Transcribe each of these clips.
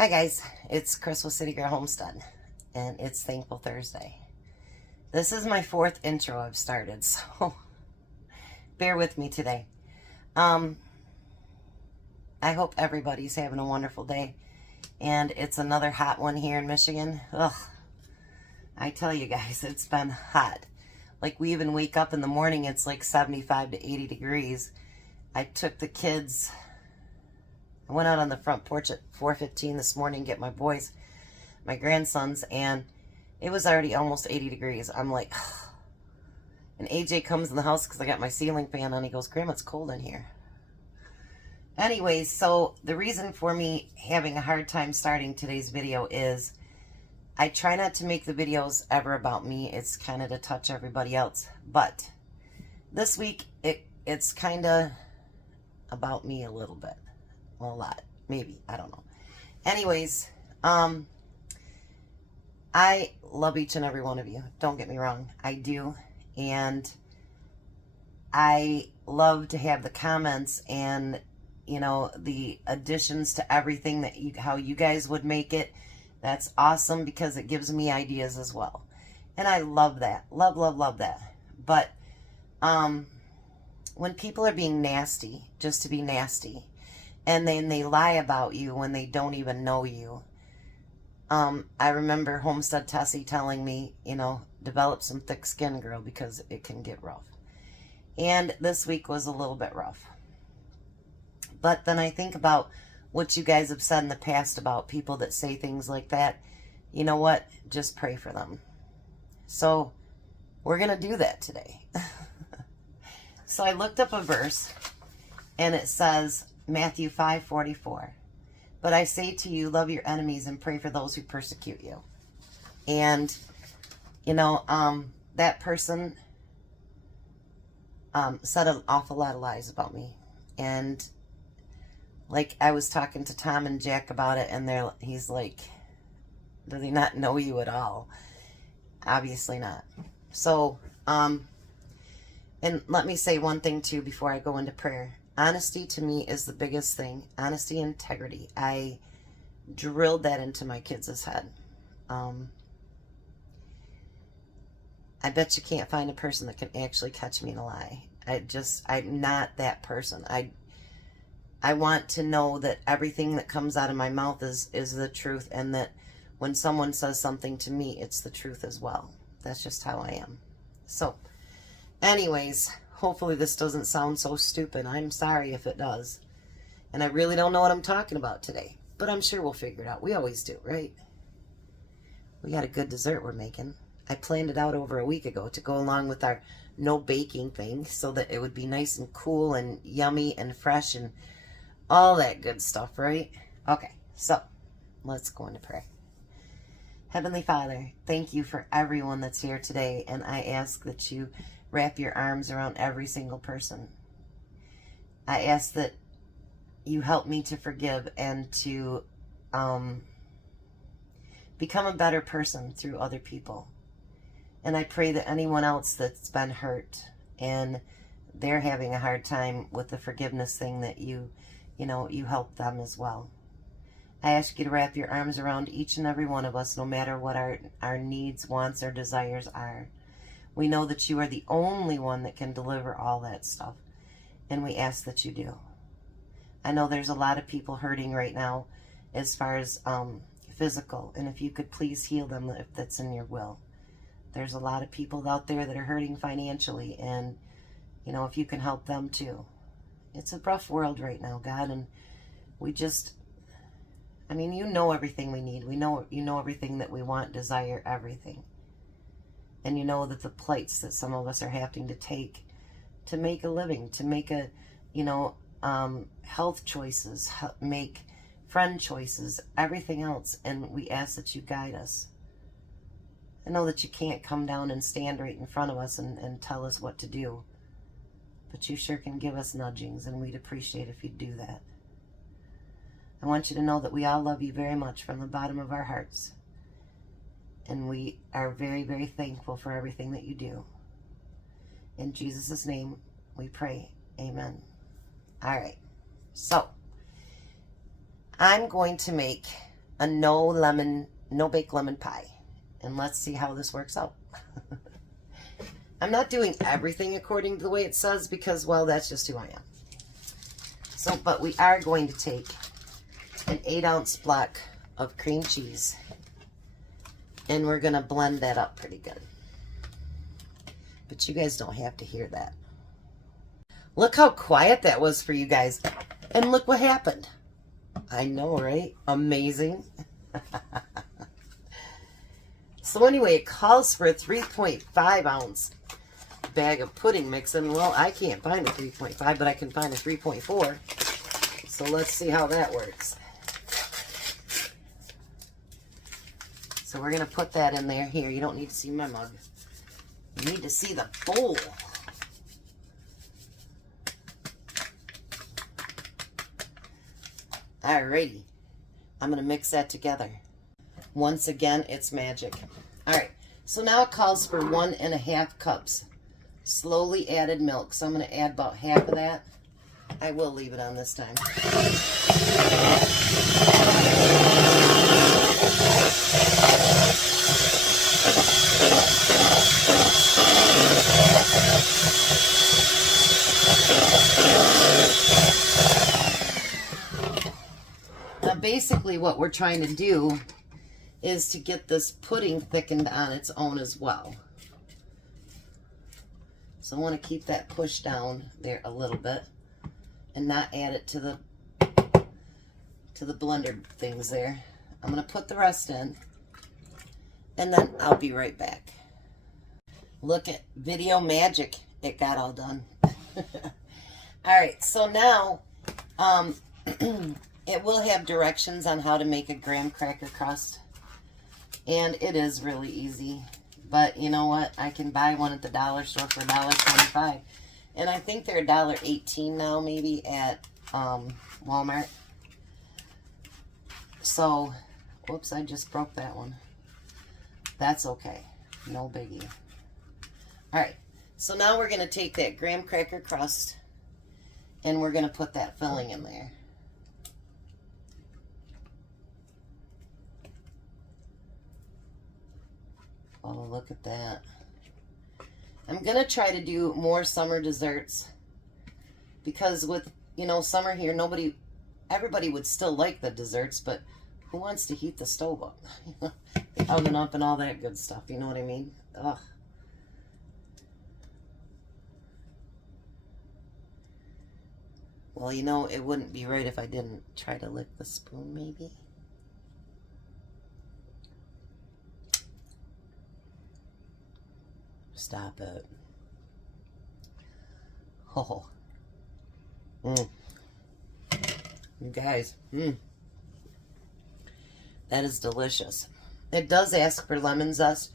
Hi guys, it's Crystal City Girl Homestead, and it's Thankful Thursday. This is my fourth intro I've started, so bear with me today. I hope everybody's having a wonderful day, and it's another hot one here in Michigan. Ugh, I tell you guys, it's been hot. Like, we even wake up in the morning, it's like 75 to 80 degrees. I took the kids... I went out on the front porch at 4:15 this morning to get my boys, my grandsons, and it was already almost 80 degrees. I'm like, ugh. And AJ comes in the house because I got my ceiling fan on. He goes, Grandma, it's cold in here. Anyways, so the reason for me having a hard time starting today's video is I try not to make the videos ever about me. It's kind of to touch everybody else. But this week, it's kind of about me a little bit. Well, a lot. Maybe. I don't know. Anyways, I love each and every one of you. Don't get me wrong. I do. And I love to have the comments and, you know, the additions to everything that how you guys would make it. That's awesome because it gives me ideas as well. And I love that. Love, love, love that. But when people are being nasty, just to be nasty, and then they lie about you when they don't even know you. I remember Homestead Tessie telling me, you know, develop some thick skin, girl, because it can get rough. And this week was a little bit rough. But then I think about what you guys have said in the past about people that say things like that. You know what? Just pray for them. So we're going to do that today. So I looked up a verse, and it says, Matthew 5:44. But I say to you, love your enemies and pray for those who persecute you. And, you know, that person said an awful lot of lies about me. And, like, I was talking to Tom and Jack about it, and he's like, does he not know you at all? Obviously not. So, and let me say one thing, too, before I go into prayer. Honesty to me is the biggest thing. Honesty and integrity. I drilled that into my kids' head. I bet you can't find a person that can actually catch me in a lie. I'm not that person. I want to know that everything that comes out of my mouth is the truth, and that when someone says something to me, it's the truth as well. That's just how I am. So, anyways, hopefully this doesn't sound so stupid. I'm sorry if it does. And I really don't know what I'm talking about today. But I'm sure we'll figure it out. We always do, right? We got a good dessert we're making. I planned it out over a week ago to go along with our no baking thing, so that it would be nice and cool and yummy and fresh and all that good stuff, right? Okay, so let's go into prayer. Heavenly Father, thank you for everyone that's here today, and I ask that you wrap your arms around every single person. I ask that you help me to forgive and to become a better person through other people. And I pray that anyone else that's been hurt and they're having a hard time with the forgiveness thing, that you help them as well. I ask you to wrap your arms around each and every one of us, no matter what our needs, wants, or desires are. We know that you are the only one that can deliver all that stuff, and we ask that you do. I know there's a lot of people hurting right now as far as physical, and if you could please heal them if that's in your will. There's a lot of people out there that are hurting financially, and, you know, if you can help them too. It's a rough world right now, God, and we just, I mean, you know everything we need. You know everything that we want, desire, everything. And you know that the plights that some of us are having to take to make a living, to make a, health choices, make friend choices, everything else. And we ask that you guide us. I know that you can't come down and stand right in front of us and tell us what to do. But you sure can give us nudgings, and we'd appreciate if you'd do that. I want you to know that we all love you very much from the bottom of our hearts. And we are very, very thankful for everything that you do. In Jesus' name we pray. Amen. All right. So, I'm going to make a no bake lemon pie. And let's see how this works out. I'm not doing everything according to the way it says because, well, that's just who I am. So, but we are going to take an 8-ounce block of cream cheese and we're going to blend that up pretty good. But you guys don't have to hear that. Look how quiet that was for you guys. And look what happened. I know, right? Amazing. So anyway, it calls for a 3.5 ounce bag of pudding mix. And well, I can't find a 3.5, but I can find a 3.4. So let's see how that works. So we're going to put that in there. Here, you don't need to see my mug. You need to see the bowl. Alrighty. I'm going to mix that together. Once again, it's magic. Alright, so now it calls for 1.5 cups slowly added milk. So I'm going to add about half of that. I will leave it on this time. Now basically what we're trying to do is to get this pudding thickened on its own as well. So I want to keep that pushed down there a little bit and not add it to the blender things there. I'm going to put the rest in and then I'll be right back. Look at video magic. It got all done. Alright, so now it will have directions on how to make a graham cracker crust. And it is really easy. But you know what? I can buy one at the dollar store for $1.25. And I think they're $1.18 now maybe at Walmart. So, whoops, I just broke that one. That's okay. No biggie. Alright, so now we're going to take that graham cracker crust and we're going to put that filling in there. Oh, look at that. I'm going to try to do more summer desserts because with, you know, summer here, everybody would still like the desserts, but who wants to heat the stove up? The oven up and all that good stuff, you know what I mean? Ugh. Well, you know, it wouldn't be right if I didn't try to lick the spoon, maybe. Stop it. Oh. You guys. That is delicious. It does ask for lemon zest.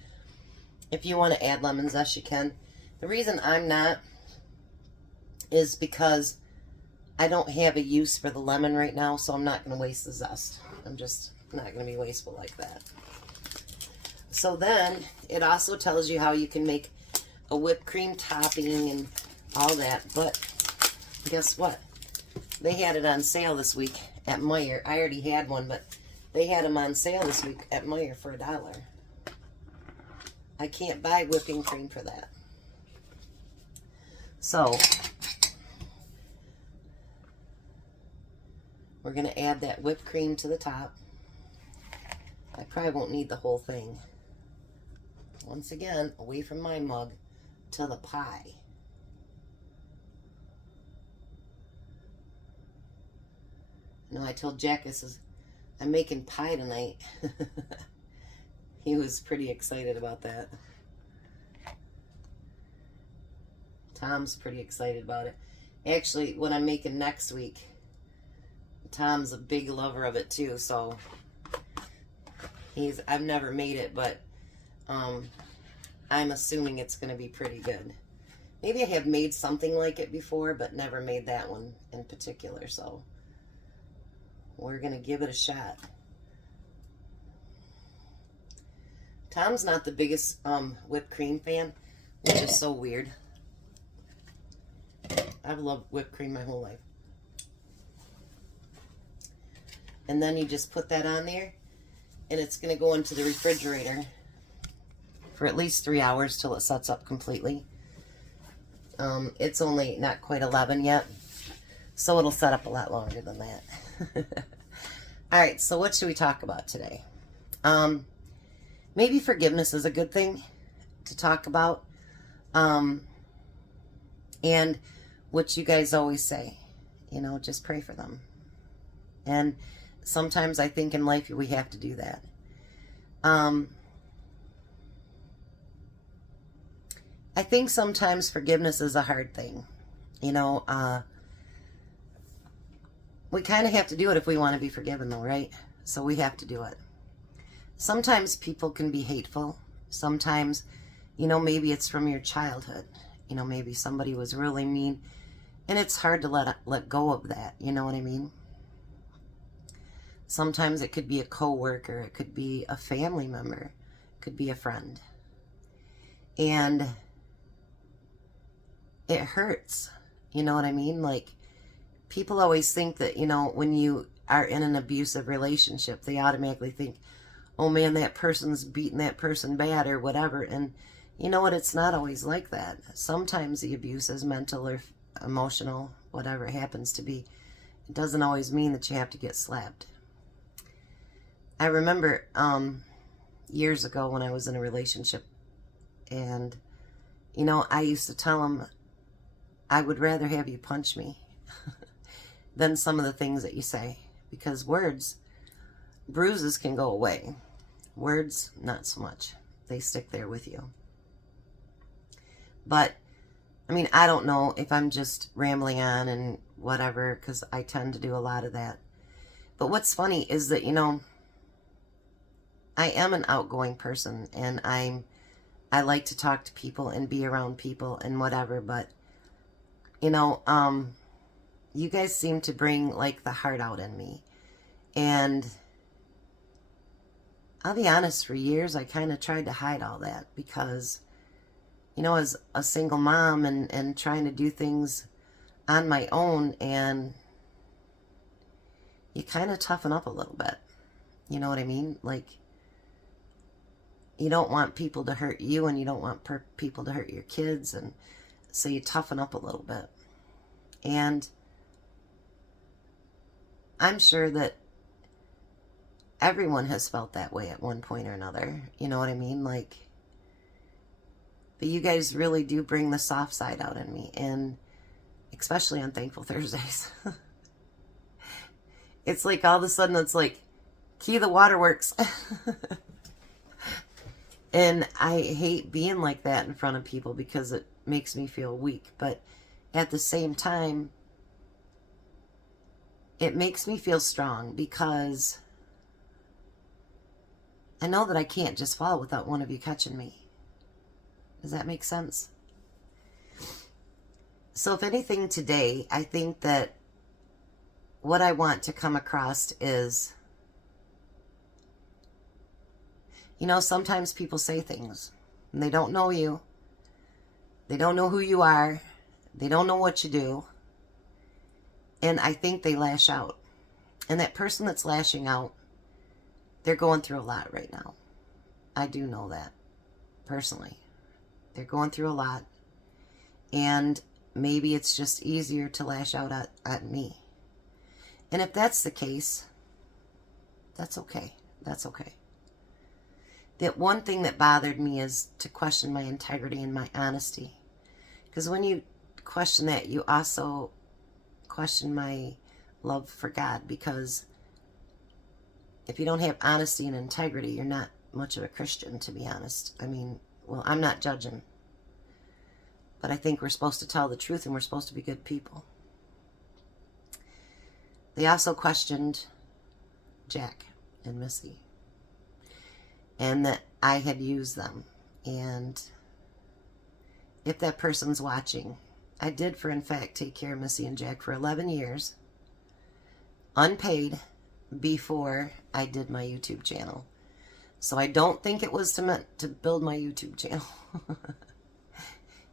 If you want to add lemon zest, you can. The reason I'm not is because I don't have a use for the lemon right now, so I'm not going to waste the zest. I'm just not going to be wasteful like that. So then, it also tells you how you can make a whipped cream topping and all that. But guess what? They had it on sale this week at Meijer. I already had one, but they had them on sale this week at Meijer for $1. I can't buy whipping cream for that. So, we're going to add that whipped cream to the top. I probably won't need the whole thing. Once again, away from my mug to the pie. No, I told Jack, I says, I'm making pie tonight. He was pretty excited about that. Tom's pretty excited about it. Actually, what I'm making next week, Tom's a big lover of it too, so I've never made it, but I'm assuming it's going to be pretty good. Maybe I have made something like it before, but never made that one in particular, so we're going to give it a shot. Tom's not the biggest whipped cream fan, which is so weird. I've loved whipped cream my whole life. And then you just put that on there, and it's going to go into the refrigerator for at least 3 hours till it sets up completely. It's only not quite 11 yet, so it'll set up a lot longer than that. All right, so what should we talk about today? Maybe forgiveness is a good thing to talk about. And what you guys always say, you know, just pray for them. And sometimes I think in life we have to do that. I think sometimes forgiveness is a hard thing. You know, we kind of have to do it if we want to be forgiven though, right? So we have to do it. Sometimes people can be hateful. Sometimes, you know, maybe it's from your childhood. You know, maybe somebody was really mean. And it's hard to let go of that. You know what I mean? Sometimes it could be a coworker. It could be a family member. It could be a friend. And it hurts. You know what I mean? Like, people always think that, you know, when you are in an abusive relationship, they automatically think, oh man, that person's beating that person bad or whatever. And you know what? It's not always like that. Sometimes the abuse is mental or emotional, whatever it happens to be. It doesn't always mean that you have to get slapped. I remember years ago when I was in a relationship, and, you know, I used to tell him, I would rather have you punch me than some of the things that you say. Because words, bruises can go away. Words, not so much. They stick there with you. But, I mean, I don't know if I'm just rambling on and whatever, because I tend to do a lot of that. But what's funny is that, you know, I am an outgoing person, and I like to talk to people and be around people and whatever, but, you know, you guys seem to bring, like, the heart out in me. And I'll be honest, for years I kind of tried to hide all that because, you know, as a single mom and trying to do things on my own, and you kind of toughen up a little bit. You know what I mean? Like, you don't want people to hurt you, and you don't want people to hurt your kids, and so you toughen up a little bit. And I'm sure that everyone has felt that way at one point or another. You know what I mean? Like, but you guys really do bring the soft side out in me, and especially on Thankful Thursdays. It's like all of a sudden it's like, Key, the waterworks. And I hate being like that in front of people because it makes me feel weak. But at the same time, it makes me feel strong because I know that I can't just fall without one of you catching me. Does that make sense? So if anything today, I think that what I want to come across is, you know, sometimes people say things and they don't know you. They don't know who you are. They don't know what you do. And I think they lash out. And that person that's lashing out, they're going through a lot right now. I do know that, personally. They're going through a lot. And maybe it's just easier to lash out at me. And if that's the case, that's okay. That's okay. That one thing that bothered me is to question my integrity and my honesty. Because when you question that, you also question my love for God. Because if you don't have honesty and integrity, you're not much of a Christian, to be honest. I mean, well, I'm not judging. But I think we're supposed to tell the truth and we're supposed to be good people. They also questioned Jack and Missy. And that I had used them. And if that person's watching, I did, in fact, take care of Missy and Jack for 11 years. Unpaid, before I did my YouTube channel. So I don't think it was meant to build my YouTube channel.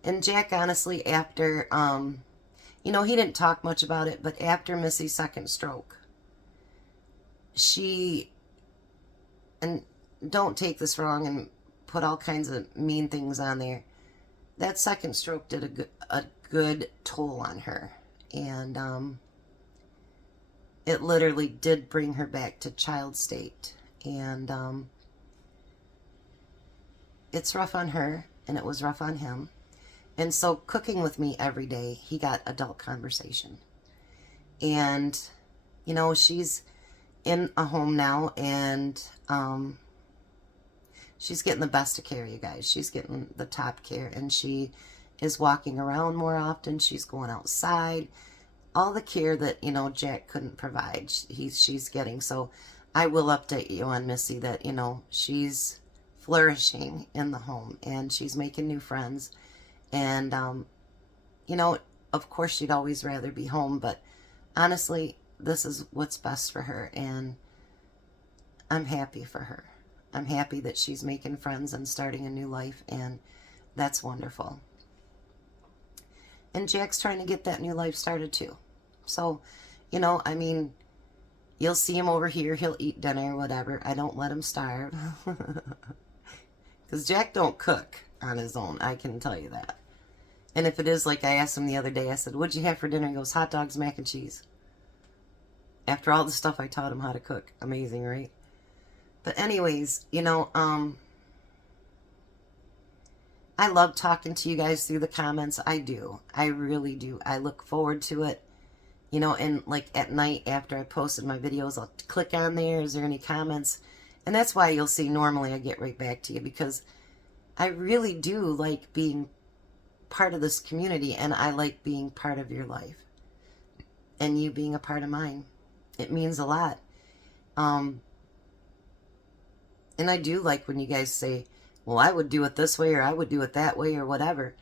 And Jack, honestly, after, you know, he didn't talk much about it, but after Missy's second stroke, she and don't take this wrong and put all kinds of mean things on there. That second stroke did a good toll on her. And it literally did bring her back to child state. And it's rough on her, and it was rough on him. And so cooking with me every day, he got adult conversation. And, you know, she's in a home now, and she's getting the best of care, you guys. She's getting the top care, and she is walking around more often. She's going outside. All the care that, you know, Jack couldn't provide, she's getting. So I will update you on Missy that, you know, she's flourishing in the home, and she's making new friends. And, you know, of course she'd always rather be home, but honestly, this is what's best for her, and I'm happy for her. I'm happy that she's making friends and starting a new life, and that's wonderful. And Jack's trying to get that new life started too. So, you know, I mean, you'll see him over here. He'll eat dinner, whatever. I don't let him starve. Because Jack don't cook on his own. I can tell you that. And if it is, like I asked him the other day, I said, what'd you have for dinner? He goes, hot dogs, mac and cheese. After all the stuff I taught him how to cook. Amazing, right? But anyways, you know, I love talking to you guys through the comments. I do. I really do. I look forward to it. You know, and like at night after I posted my videos, I'll click on there. Is there any comments? And that's why you'll see normally I get right back to you, because I really do like being part of this community, and I like being part of your life. And you being a part of mine. It means a lot. And I do like when you guys say, well, I would do it this way, or I would do it that way, or whatever.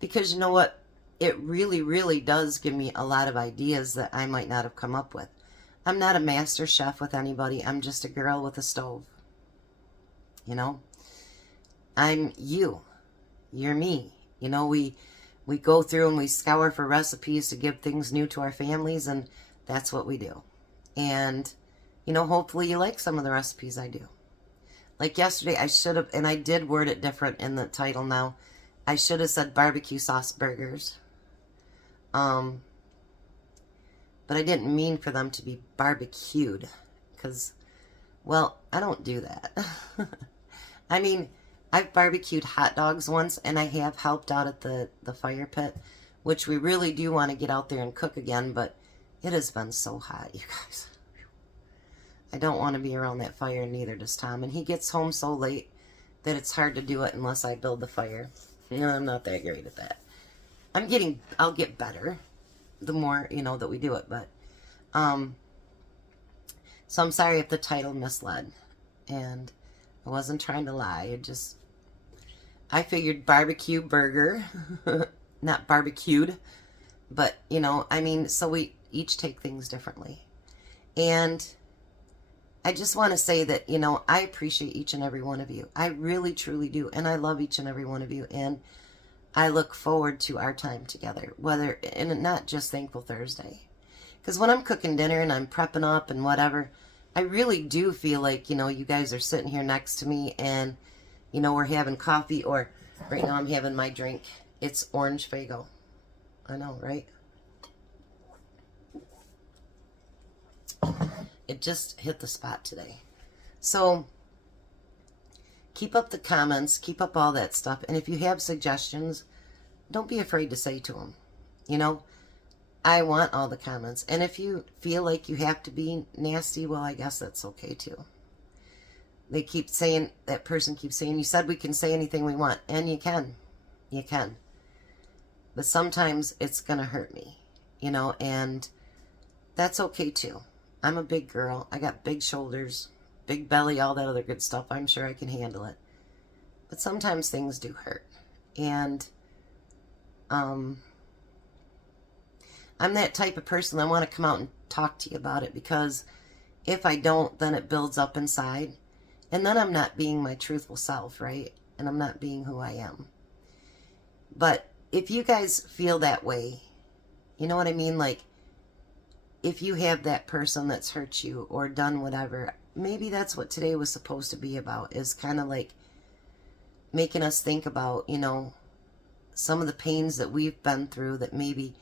Because you know what? It really, really does give me a lot of ideas that I might not have come up with. I'm not a master chef with anybody. I'm just a girl with a stove. You know? I'm you. You're me. You know, we go through and we scour for recipes to give things new to our families, and that's what we do. And, you know, hopefully you like some of the recipes I do. Like yesterday, I should have, and I did word it different in the title now. I should have said barbecue sauce burgers. But I didn't mean for them to be barbecued. Because, well, I don't do that. I mean, I've barbecued hot dogs once, and I have helped out at the fire pit, which we really do want to get out there and cook again, but it has been so hot, you guys. I don't want to be around that fire, and neither does Tom. And he gets home so late that it's hard to do it unless I build the fire. You know, I'm not that great at that. I'll get better the more, you know, that we do it. But, so I'm sorry if the title misled. And I wasn't trying to lie. I figured barbecue burger, not barbecued. But, you know, I mean, so we each take things differently. And I just want to say that, you know, I appreciate each and every one of you. I really, truly do. And I love each and every one of you. And I look forward to our time together. And not just Thankful Thursday. Because when I'm cooking dinner and I'm prepping up and whatever, I really do feel like, you know, you guys are sitting here next to me and, you know, we're having coffee, or right now I'm having my drink. It's orange Faygo. I know, right? It just hit the spot today. So keep up the comments, keep up all that stuff. And if you have suggestions, don't be afraid to say to them. You know, I want all the comments. And if you feel like you have to be nasty, well, I guess that's okay too. They keep saying, that person keeps saying, you said we can say anything we want. And you can. You can. But sometimes it's going to hurt me, you know, and that's okay too. I'm a big girl. I got big shoulders, big belly, all that other good stuff. I'm sure I can handle it. But sometimes things do hurt. And I'm that type of person. I want to come out and talk to you about it, because if I don't, then it builds up inside. And then I'm not being my truthful self, right? And I'm not being who I am. But if you guys feel that way, you know what I mean? Like, if you have that person that's hurt you or done whatever, maybe that's what today was supposed to be about, is kind of like making us think about, you know, some of the pains that we've been through that maybe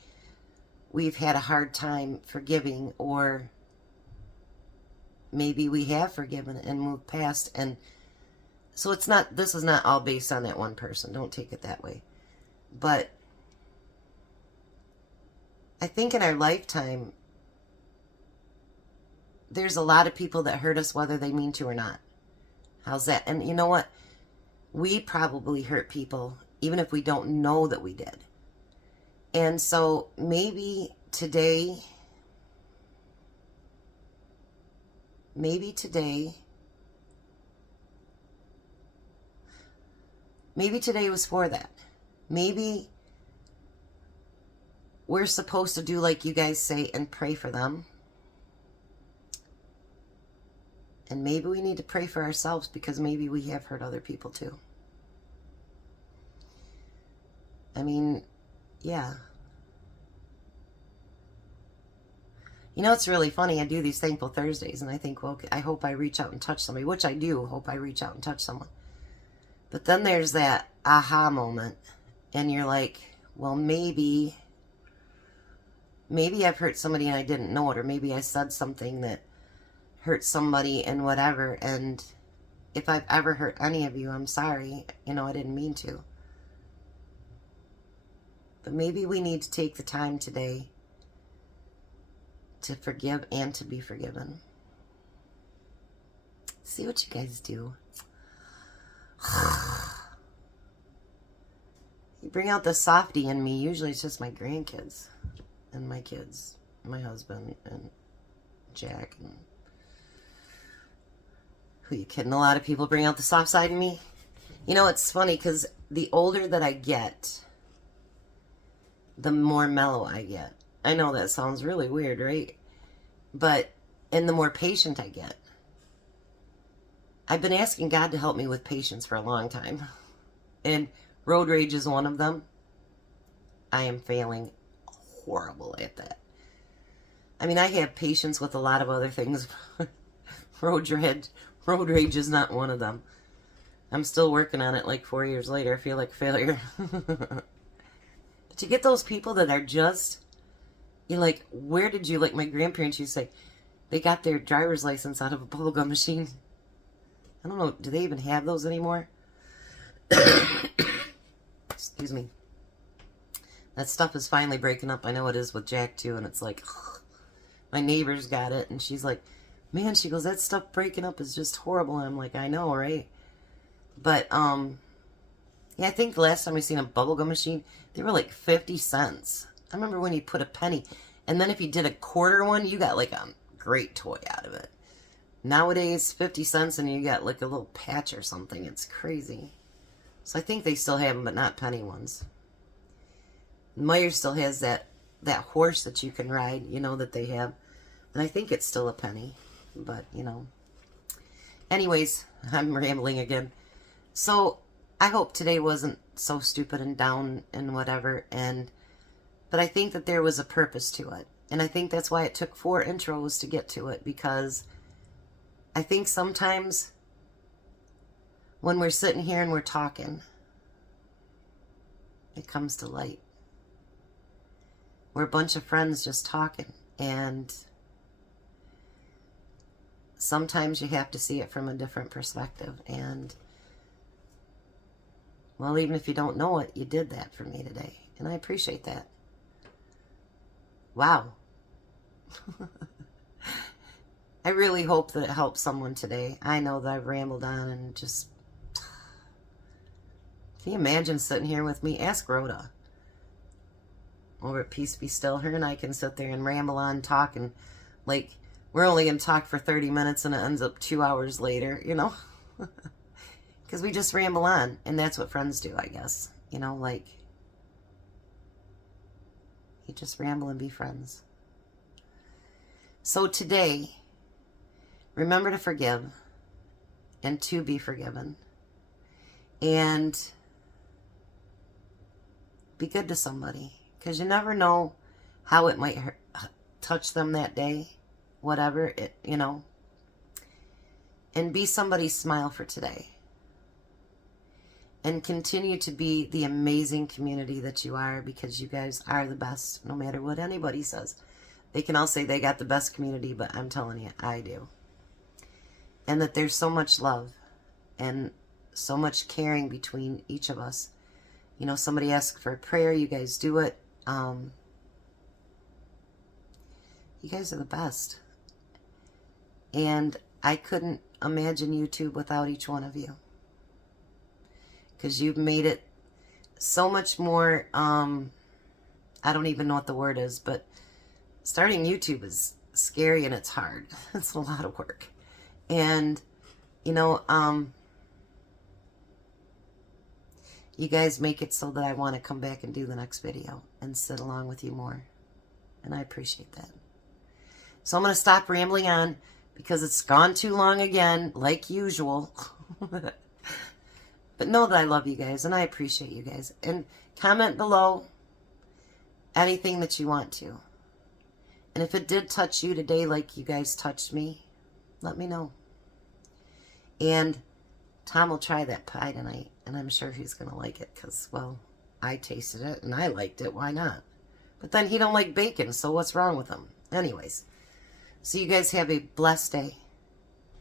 we've had a hard time forgiving, or maybe we have forgiven and moved past. And so it's not, this is not all based on that one person. Don't take it that way. But I think in our lifetime, there's a lot of people that hurt us whether they mean to or not. How's that? And you know what? We probably hurt people even if we don't know that we did. And so maybe today was for that. Maybe we're supposed to do like you guys say and pray for them. And maybe we need to pray for ourselves, because maybe we have hurt other people too. I mean, yeah. You know, it's really funny. I do these Thankful Thursdays, and I think, well, I hope I reach out and touch somebody, which I do hope I reach out and touch someone. But then there's that aha moment, and you're like, well, maybe I've hurt somebody and I didn't know it, or maybe I said something that hurt somebody and whatever, and if I've ever hurt any of you, I'm sorry. You know, I didn't mean to. But maybe we need to take the time today to forgive and to be forgiven. See what you guys do. You bring out the softie in me. Usually it's just my grandkids and my kids, my husband and Jack. And who you kidding? A lot of people bring out the soft side in me. You know, it's funny because the older that I get, the more mellow I get. I know that sounds really weird, right? And the more patient I get. I've been asking God to help me with patience for a long time. And road rage is one of them. I am failing horrible at that. I mean, I have patience with a lot of other things. Road rage is not one of them. I'm still working on it like 4 years later. I feel like failure. But you get those people that are just, you're like, where did you, like my grandparents used to say, they got their driver's license out of a bubblegum machine. I don't know, do they even have those anymore? Excuse me. That stuff is finally breaking up. I know it is with Jack too, and it's like, ugh. My neighbor's got it, and she's like, man, she goes, that stuff breaking up is just horrible. And I'm like, I know, right? But, yeah, I think the last time I seen a bubblegum machine, they were like 50 cents. I remember when you put a penny, and then if you did a quarter one, you got like a great toy out of it. Nowadays, 50 cents and you got like a little patch or something. It's crazy. So I think they still have them, but not penny ones. Meyer still has that horse that you can ride, you know, that they have. And I think it's still a penny. But, you know. Anyways, I'm rambling again. So, I hope today wasn't so stupid and down and whatever. But I think that there was a purpose to it. And I think that's why it took 4 intros to get to it. Because I think sometimes when we're sitting here and we're talking, it comes to light. We're a bunch of friends just talking, and sometimes you have to see it from a different perspective. And, well, even if you don't know it, you did that for me today, and I appreciate that. Wow. I really hope that it helps someone today. I know that I've rambled on and just... Can you imagine sitting here with me? Ask Rhoda over at Peace Be Still. Her and I can sit there and ramble on, talk, and like, we're only going to talk for 30 minutes and it ends up 2 hours later, you know? Because we just ramble on, and that's what friends do, I guess. You know, like, you just ramble and be friends. So today, remember to forgive and to be forgiven. And be good to somebody, because you never know how it might touch them that day, whatever it, you know. and be somebody's smile for today. And continue to be the amazing community that you are, because you guys are the best, no matter what anybody says. They can all say they got the best community, but I'm telling you, I do. And that there's so much love and so much caring between each of us. You know, somebody asks for a prayer, you guys do it. You guys are the best. And I couldn't imagine YouTube without each one of you. Because you've made it so much more, I don't even know what the word is, but starting YouTube is scary and it's hard. It's a lot of work. And, you know, you guys make it so that I want to come back and do the next video and sit along with you more. And I appreciate that. So I'm going to stop rambling on because it's gone too long again, like usual. But know that I love you guys and I appreciate you guys. And comment below anything that you want to. And if it did touch you today like you guys touched me, let me know. And Tom will try that pie tonight. And I'm sure he's going to like it because, well, I tasted it and I liked it. Why not? But then he don't like bacon, so what's wrong with him? Anyways, so you guys have a blessed day.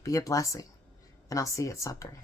Be a blessing. And I'll see you at supper.